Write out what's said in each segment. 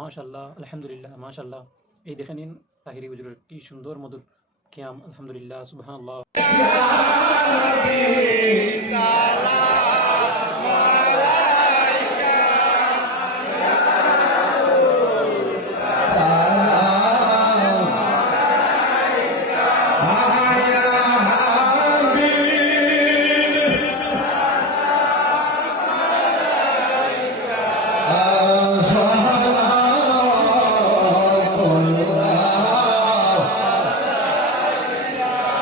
মাশাল্লাহ আলহামদুলিল্লাহ মাশাল্লাহ এই দেখে নিন তাহিরি হুজুরের কি সুন্দর মধুর কিয়াম আলহামদুলিল্লাহ সুবহানাল্লাহ।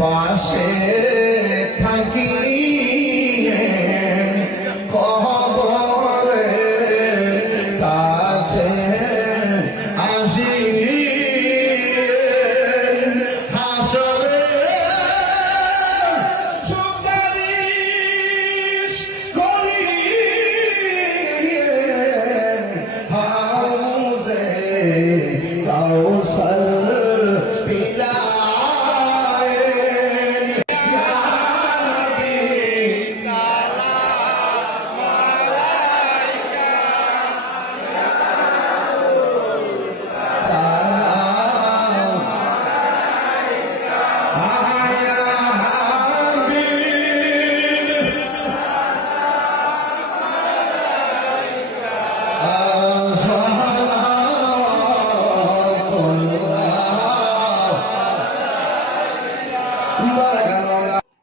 পাশে